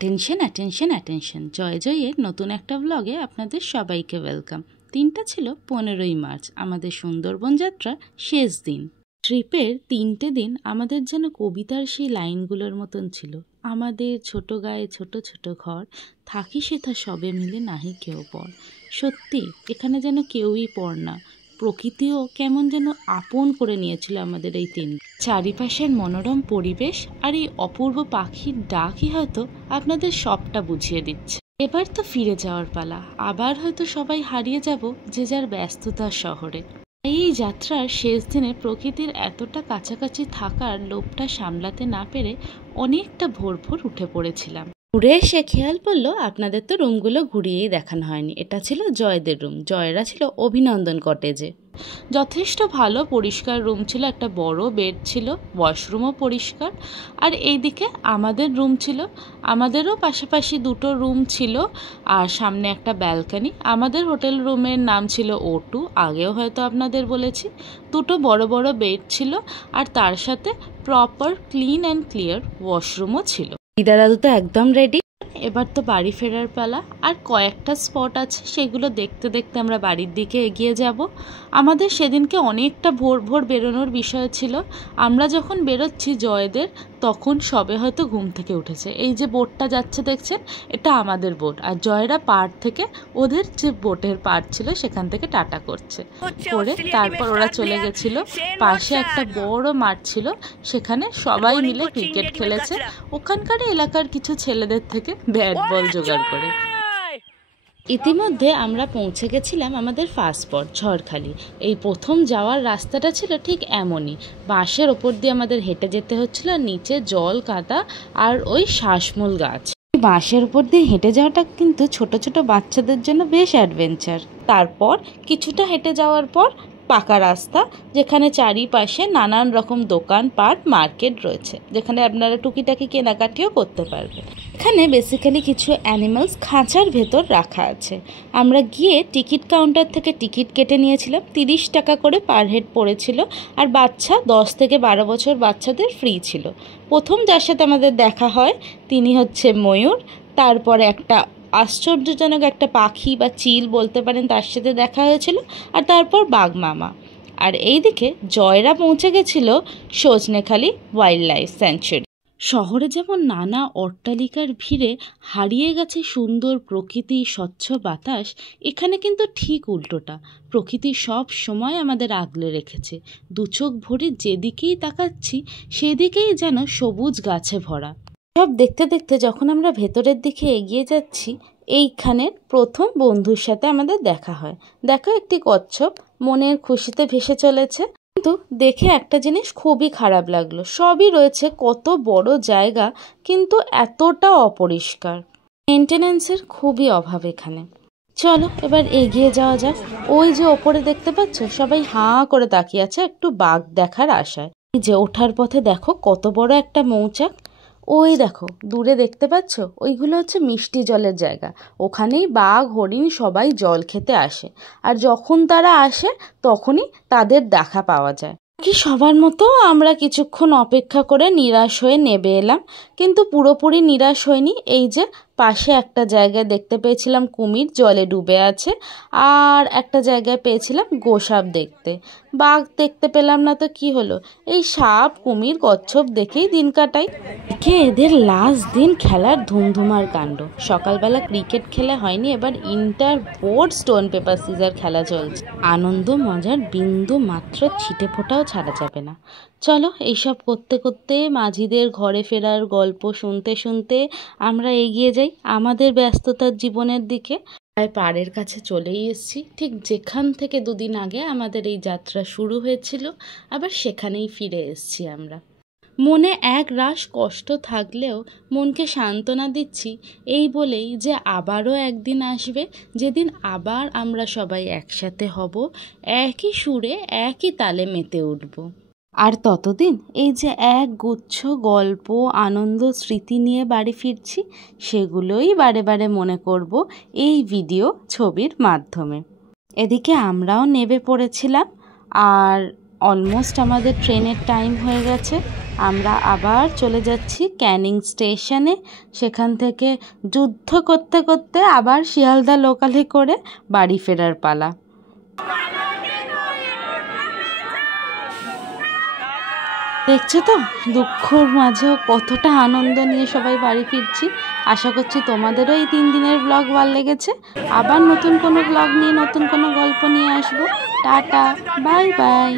Attention attention attention, জয় জয়ের নতুন একটা ব্লগে আপনাদের সবাইকে ওয়েলকাম। দিনটা ছিল 15ই মার্চ, আমাদের সুন্দরবন যাত্রার শেষ দিন। ট্রিপের 3টে দিন আমাদের যেন কবিতার সেই লাইনগুলোর মতন ছিল। আমাদের ছোট গায়ে ছোট ছোট ঘর, থাকি সেথা সবে মিলে নাহি কেউ পর। সত্যি এখানে যেন কেউই পর না, প্রকৃতিও কেমন যেন আপন করে নিয়েছিল আমাদের এই 3। চারিপাশের মনোরম পরিবেশ আর এই অপূর্ব পাখির ডাকই হয়তো আপনাদের সবটা বুঝিয়ে দিচ্ছে। এবার তো ফিরে যাওয়ার পালা, আবার হয়তো সবাই হারিয়ে যাব যে যার ব্যস্ততার শহরে। এই যাত্রার শেষ দিনে প্রকৃতির এতটা কাছাকাছি থাকার লোভটা সামলাতে না পেরে অনেকটা ভোর ভোর উঠে পড়েছিলাম। ঘুরে এসে খেয়াল পড়লো আপনাদের তো রুমগুলো ঘুরিয়েই দেখানো হয়নি। এটা ছিল জয়দের রুম, জয়রা ছিল অভিনন্দন কটেজে। যথেষ্ট ভালো পরিষ্কার রুম ছিল, একটা বড় বেড ছিল, ওয়াশরুমও পরিষ্কার। আর এইদিকে আমাদের রুম ছিল, আমাদেরও পাশাপাশি 2টো রুম ছিল আর সামনে একটা ব্যালকনি। আমাদের হোটেল রুমের নাম ছিল O2, আগেও হয়তো আপনাদের বলেছি। 2টো বড় বড় বেড ছিল আর তার সাথে প্রপার ক্লিন অ্যান্ড ক্লিয়ার ওয়াশরুমও ছিল। দিদা দাদু তো একদম রেডি, এবার তো বাড়ি ফেরার পালা। আর কয়েকটা স্পট আছে, সেগুলো দেখতে দেখতে আমরা বাড়ির দিকে এগিয়ে যাব। আমাদের সেদিনকে অনেকটা ভোর ভোর বেরোনোর বিষয় ছিল। আমরা যখন বেরোচ্ছি জয়দের তখন সবে হয়তো ঘুম থেকে উঠেছে। এই যে বোটটা যাচ্ছে দেখছেন, এটা আমাদের বোট, আর জয়রা পাড় থেকে ওদের যে বোটের পাড় ছিল সেখান থেকে টাটা করছে করে তারপর ওরা চলে গেছিল। পাশে একটা বড় মাঠ ছিল, সেখানে সবাই মিলে ক্রিকেট খেলেছে ওখানকার এলাকার কিছু ছেলেদের থেকে ব্যাট বল জোগাড় করে। ইতিমধ্যে আমরা পৌঁছে গেছিলাম আমাদের ফার্স্ট স্পট ঝড়খালি। এই প্রথম যাওয়ার রাস্তাটা ছিল ঠিক এমনই, বাঁশের ওপর দিয়ে আমাদের হেঁটে যেতে হচ্ছিল, আর নিচে জল কাদা আর ওই শ্বাসমূল গাছ। বাঁশের উপর দিয়ে হেঁটে যাওয়াটা কিন্তু ছোট ছোট বাচ্চাদের জন্য বেশ অ্যাডভেঞ্চার। তারপর কিছুটা হেঁটে যাওয়ার পর পাকা রাস্তা, যেখানে চারিপাশে নানান রকম দোকানপাট মার্কেট রয়েছে, যেখানে আপনারা টুকিটাকি কেনাকাটিও করতে পারবেন। এখানে বেসিক্যালি কিছু অ্যানিমালস খাঁচার ভেতর রাখা আছে। আমরা গিয়ে টিকিট কাউন্টার থেকে টিকিট কেটে নিয়েছিলাম, 30 টাকা করে পার হেড পড়েছিল, আর বাচ্চা 10 থেকে 12 বছর বাচ্চাদের ফ্রি ছিল। প্রথম যার সাথে আমাদের দেখা হয় তিনি হচ্ছে ময়ূর, তারপরে একটা আশ্চর্যজনক একটা পাখি বা চিল বলতে পারেন, তার সাথে দেখা হয়েছিল, আর তারপর বাঘ মামা। আর এইদিকে জয়রা পৌঁছে গেছিল সজনেখালি ওয়াইল্ড লাইফ স্যাংচুয়ারি। শহরে যেমন নানা অট্টালিকার ভিড়ে হারিয়ে গেছে সুন্দর প্রকৃতি, স্বচ্ছ বাতাস, এখানে কিন্তু ঠিক উল্টোটা। প্রকৃতি সব সময় আমাদের আগলে রেখেছে। 2 চোখ ভরে যেদিকেই তাকাচ্ছি সেদিকেই যেন সবুজ গাছে ভরা। সব দেখতে দেখতে যখন আমরা ভেতরের দিকে এগিয়ে যাচ্ছি, এইখানের প্রথম বন্ধুর সাথে আমাদের দেখা হয়। দেখো একটি কচ্ছপ মনের খুশিতে ভেসে চলেছে, কিন্তু দেখে একটা জিনিস খুবই খারাপ লাগলো, সবই রয়েছে কত বড় জায়গা কিন্তু এতটা অপরিষ্কার, মেনটেন্যান্সের খুবই অভাব এখানে। চলো এবার এগিয়ে যাওয়া যাক। ওই যে ওপরে দেখতে পাচ্ছ সবাই হাঁ করে তাকিয়ে আছে একটু বাঘ দেখার আশায়। এই যে ওঠার পথে দেখো কত বড় একটা মৌচাক, ওই দেখো দূরে দেখতে পাচ্ছ, ওইগুলো হচ্ছে মিষ্টি জলের জায়গা। ওখানেই বাঘ হরিণ সবাই জল খেতে আসে, আর যখন তারা আসে তখনই তাদের দেখা পাওয়া যায়। কি সবার মতো আমরা কিছুক্ষণ অপেক্ষা করে নিরাশ হয়ে নেমে এলাম, কিন্তু পুরোপুরি নিরাশ হয়নি। এই যে পাশে একটা জায়গায় দেখতে পেয়েছিলাম কুমির জলে ডুবে আছে, আর একটা জায়গায় পেয়েছিলাম গোসাপ দেখতে। বাঘ দেখতে পেলাম না তো কি হলো, এই সাপ কুমির কচ্ছপ দেখেই দিন কাটাই। এদের লাস্ট দিন খেলার ধুমধুমার কাণ্ড। সকালবেলা ক্রিকেট খেলা হয়নি, এবার inter board stone paper scissor খেলা চলছে। আনন্দ মজার বিন্দু মাত্র ছিটে ফোটাও ছাড়া যাবে না। চলো এইসব করতে করতে মাঝিদের ঘরে ফেরার গল্প শুনতে শুনতে আমরা এগিয়ে যাই আমাদের ব্যস্ততার জীবনের দিকে। প্রায় পাড়ের কাছে চলেই এসেছি, ঠিক যেখান থেকে 2 দিন আগে আমাদের এই যাত্রা শুরু হয়েছিল, আবার সেখানেই ফিরে এসেছি আমরা। মনে এক রাশ কষ্ট থাকলেও মনকে সান্ত্বনা দিচ্ছি এই বলেই যে আবারও একদিন আসবে যেদিন আবার আমরা সবাই একসাথে হব, একই সুরে একই তালে মেতে উঠব। আর ততদিন এই যে এক গুচ্ছ গল্প, আনন্দ, স্মৃতি নিয়ে বাড়ি ফিরছি, সেগুলোই বারে বারে মনে করব এই ভিডিও ছবির মাধ্যমে। এদিকে আমরাও নেমে পড়েছিলাম, আর অলমোস্ট আমাদের ট্রেনের টাইম হয়ে গেছে। আমরা আবার চলে যাচ্ছি ক্যানিং স্টেশনে। সেখান থেকে যুদ্ধ করতে করতে আবার শিয়ালদা লোকালে করে বাড়ি ফেরার পালা। দেখছো তো দুঃখর মাঝেও কতটা আনন্দ নিয়ে সবাই বাড়ি ফিরছি। আশা করছি তোমাদেরও এই 3 দিনের ব্লগ ভালো লেগেছে। আবার নতুন কোনো ব্লগ নিয়ে নতুন কোনো গল্প নিয়ে আসবো। Tata, bye bye.